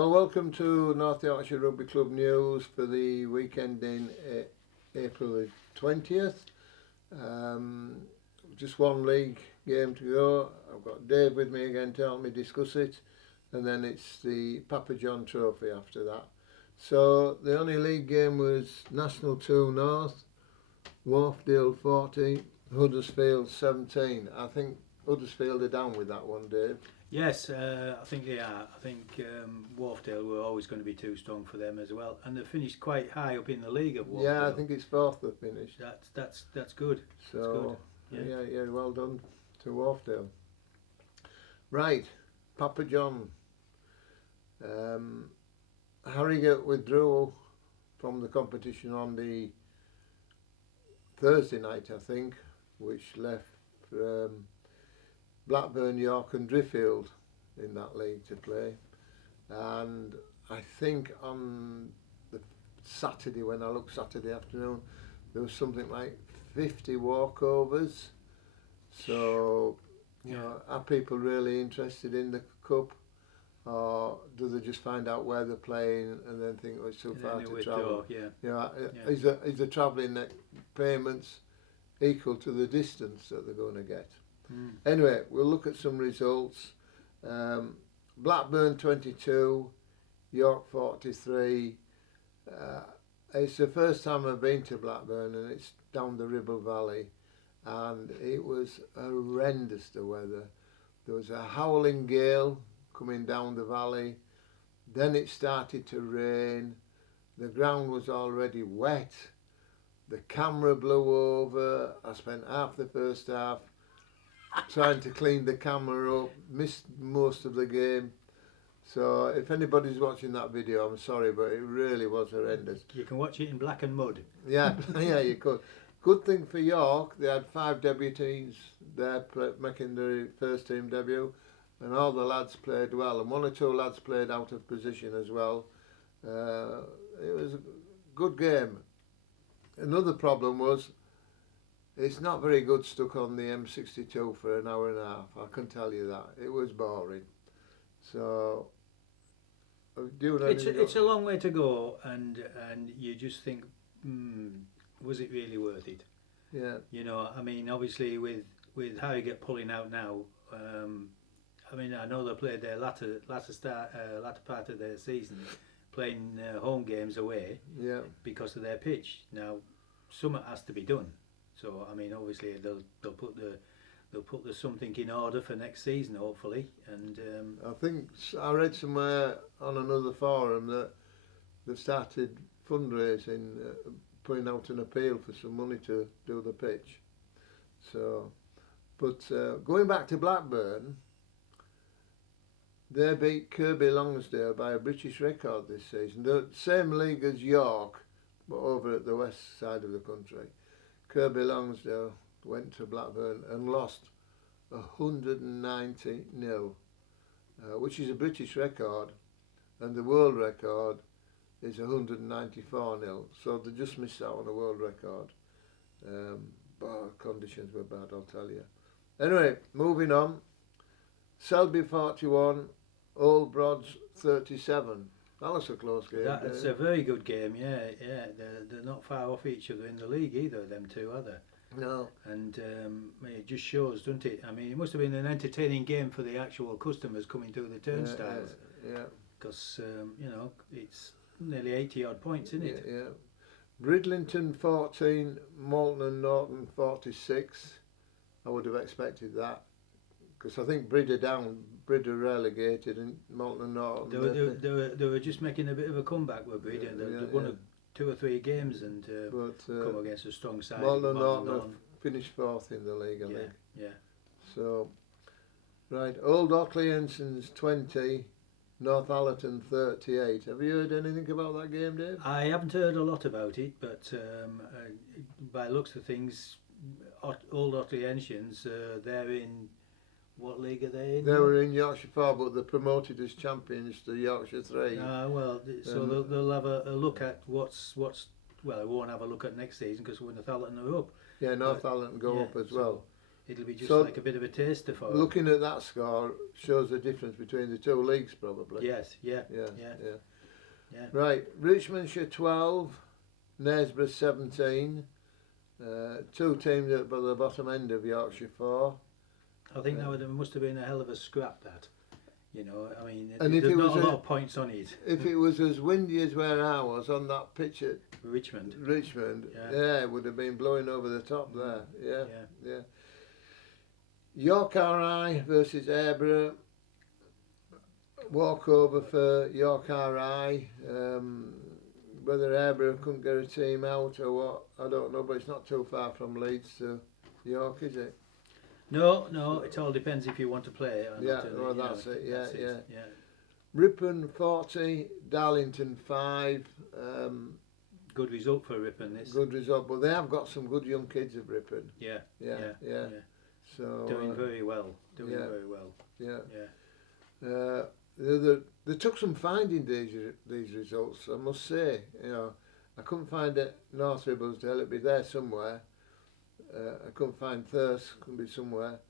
Well, welcome to North Yorkshire Rugby Club news for the weekend in April the 20th. Just one league game to go. I've got Dave with me again to help me discuss it, and then it's the Papa John Trophy after that. So the only league game was National 2 North, Wharfdale 40, Huddersfield 17. I think Huddersfield are down with that one, Dave. Yes, I think they are. I think Wharfdale were always going to be too strong for them as well, and they finished quite high up in the league at Wharfdale. Yeah, I think it's fourth they finished. That's good. So That's good. yeah, well done to Wharfdale. Right, Papa John. Harrogate withdrew from the competition on the Thursday night, I think, which left Blackburn, York and Driffield in that league to play. And I think on the Saturday, when I looked Saturday afternoon, there was something like 50 walkovers. So, you know, are people really interested in the cup? Or do they just find out where they're playing and then think, oh, it's too far to travel? Is the travelling payments equal to the distance that they're going to get? Anyway, we'll look at some results. Blackburn 22, York 43. It's the first time I've been to Blackburn, and it's down the Ribble Valley, and it was horrendous, the weather. There was a howling gale coming down the valley, then it started to rain, the ground was already wet, the camera blew over. I spent half the first half trying to clean the camera up, missed most of the game. So if anybody's watching that video, I'm sorry, but it really was horrendous. You can watch it in black and mud. Yeah, yeah, you could. Good thing for York, they had 5 debutees there making their first team debut, and all the lads played well, and 1 or 2 lads played out of position as well. It was a good game. Another problem was it's not very good stuck on the M62 for an hour and a half, I can tell you that. It was boring. So, it's a long way to go, and you just think, was it really worth it? Yeah. You know, I mean, obviously with Harrogate pulling out now, I mean, I know they played their latter part of their season playing home games away, yeah, because of their pitch. Now, something has to be done. So I mean, obviously they'll put the something in order for next season, hopefully. And I think I read somewhere on another forum that they've started fundraising, putting out an appeal for some money to do the pitch. So, but going back to Blackburn, they beat Kirby Lonsdale by a British record this season. The same league as York, but over at the west side of the country. Kirby Lonsdale went to Blackburn and lost 190-0, which is a British record, and the world record is 194-0. So they just missed out on a world record. But conditions were bad, I'll tell you. Anyway, moving on. Selby 41, Old Broads 37. That was a close game. That's a very good game, yeah. They're not far off each other in the league either, them two, are they? No. And it just shows, doesn't it? I mean, it must have been an entertaining game for the actual customers coming through the turnstiles. Yeah. Because, you know, it's nearly 80 odd points, isn't it? Yeah. Bridlington 14, Malton and Norton 46. I would have expected that, because I think Brid are down, Brid are relegated, and Malton and Norton. They were just making a bit of a comeback with Brid, and they won 2 or 3 games and come against a strong side. Malton and Norton have finished 4th in the league, I think. Yeah. So, right, Old Ockleansons 20, Northallerton 38. Have you heard anything about that game, Dave? I haven't heard a lot about it, but by the looks of things, Old Ockleansons, they're in, what league are they in? They were in Yorkshire 4, but they're promoted as champions to Yorkshire 3. Well, so they'll have a look at what's well, they won't have a look at next season because Northallerton are up. Yeah, Northallerton go up as well. it'll be just So like a bit of a taster for them. looking at that score shows the difference between the two leagues, probably. Yes, yeah, Yeah, yeah, yeah. yeah. Right, Richmondshire 12, Knaresborough 17. Two teams at the bottom end of Yorkshire 4. I think that must have been a hell of a scrap. That, you know, I mean, And if there's it not was a lot of points on it. If it was as windy as where I was on that pitch at Richmond, Richmond, yeah. it would have been blowing over the top there. Yeah, yeah. yeah. York RI versus Airborough. Walkover for York RI. Whether Airborough couldn't get a team out or what, I don't know, but it's not too far from Leeds to York, is it? No, it all depends if you want to play. Or Yeah, not, well, that's it. Yeah, that's yeah. yeah. Ripon 40, Darlington 5. Good result for Ripon. This. Good result, but they have got some good young kids of Ripon. Yeah. So doing very well. Doing yeah. very well. Yeah. They took some finding these results, I must say. You know, I couldn't find it North Ribblesdale. It'd be there somewhere. I couldn't find Thirst. Could be somewhere.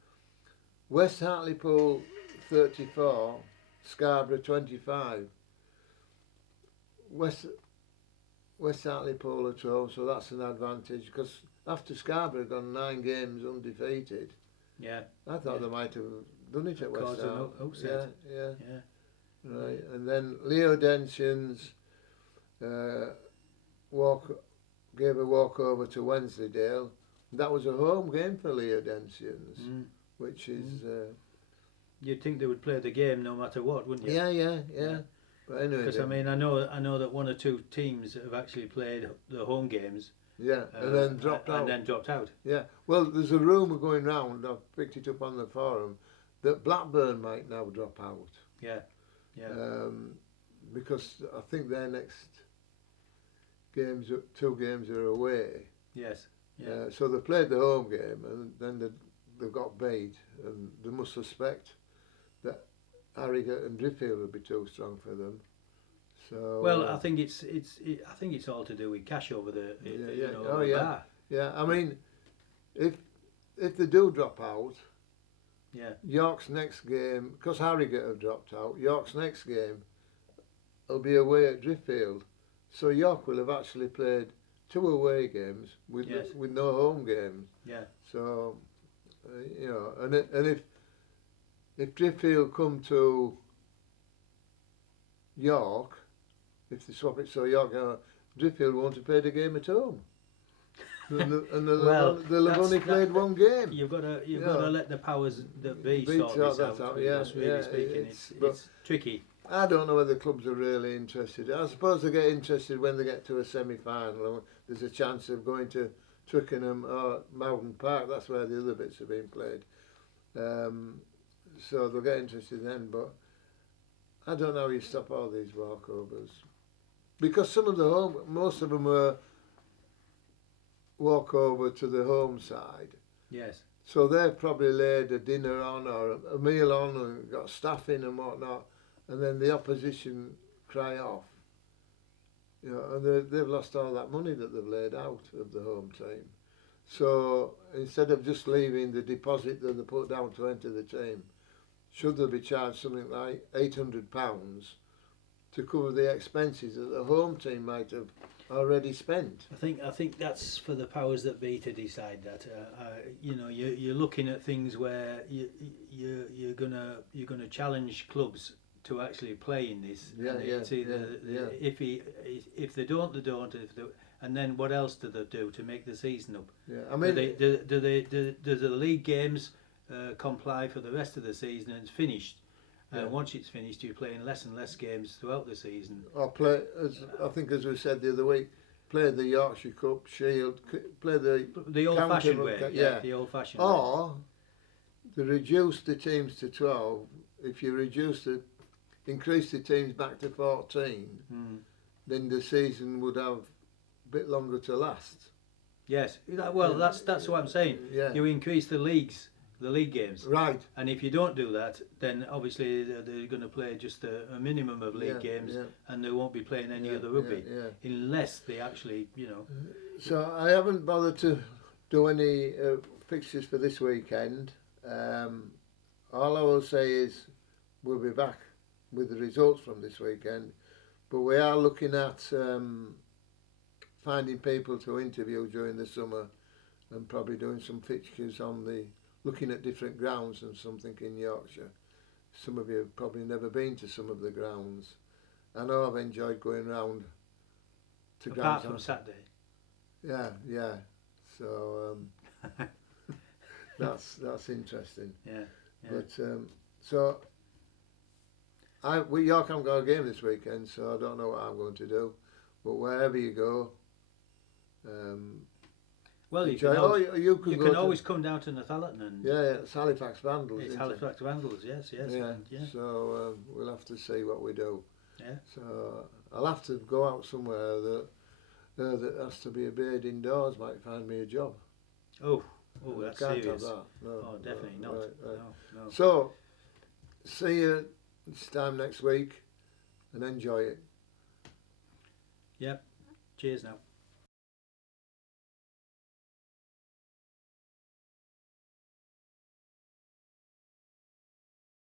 West Hartlepool 34, Scarborough 25. West Hartlepool are 12, so that's an advantage because after Scarborough had gone 9 games undefeated, I thought they might have done it at West Hartlepool. Yeah. Right, and then Leo Densians gave a walkover to Wensleydale. That was a home game for Leo Densians, which is. You'd think they would play the game no matter what, wouldn't you? Yeah. But anyway, because I mean, I know that one or two teams have actually played the home games. Yeah, and then dropped out. Yeah, well, there's a rumour going round. I've picked it up on the forum that Blackburn might now drop out. Yeah. Because I think their next two games are away. Yes. Yeah. So they played the home game and then they got beat, and they must suspect that Harrogate and Driffield would be too strong for them. So well, I think it's all to do with cash over the bar. Yeah. I mean, if they do drop out, York's next game, because Harrogate have dropped out, York's next game will be away at Driffield. So York will have actually played 2 away games with no home games. Yeah. So, and if Driffield come to York, if they swap it so York, Driffield won't have played a game at home. And they'll have only played 1 game. You've got to let the powers that be sort this out. Really speaking, it's tricky. I don't know whether clubs are really interested. I suppose they get interested when they get to a semi-final and there's a chance of going to Twickenham or Mountain Park. That's where the other bits are being played. So they'll get interested then. But I don't know how you stop all these walkovers, because most of them were walkover to the home side. Yes. So they've probably laid a dinner on or a meal on and got staff in and whatnot, and then the opposition cry off. And they've lost all that money that they've laid out of the home team. So instead of just leaving the deposit that they put down to enter the team, should they be charged something like £800 to cover the expenses that the home team might have already spent? I think that's for the powers that be to decide that. You're looking at things where you're gonna challenge clubs to actually play in this. If they don't, they don't. And then what else do they do to make the season up? Yeah, I mean, do the league games comply for the rest of the season and it's finished? And once it's finished, you're playing less and less games throughout the season. Or play, I think as we said the other week, play the Yorkshire Cup, Shield, play the old-fashioned way. The old-fashioned way. Or they reduce the teams to 12. If you increase the teams back to 14, then the season would have a bit longer to last. Yes, well, that's what I'm saying. Yeah. You increase the league games. Right. And if you don't do that, then obviously they're going to play just a minimum of league games, and they won't be playing any other rugby unless they actually, So I haven't bothered to do any fixtures for this weekend. All I will say is we'll be back with the results from this weekend, but we are looking at finding people to interview during the summer and probably doing some fixtures looking at different grounds and something in Yorkshire. Some of you have probably never been to some of the grounds. I know I've enjoyed going round to apart from Saturday. Yeah. So that's interesting. Yeah. But so York haven't got a game this weekend, so I don't know what I'm going to do. But wherever you go, well, you can always come down to Northallerton and it's Halifax Vandals. It's Halifax Vandals, yes. Yeah. So we'll have to see what we do. Yeah. So I'll have to go out somewhere that has to be a bed indoors. Might find me a job. Oh, that's can't serious. Have that. No, definitely not. Right. No. So see you this time next week and enjoy it. Yep. Cheers now.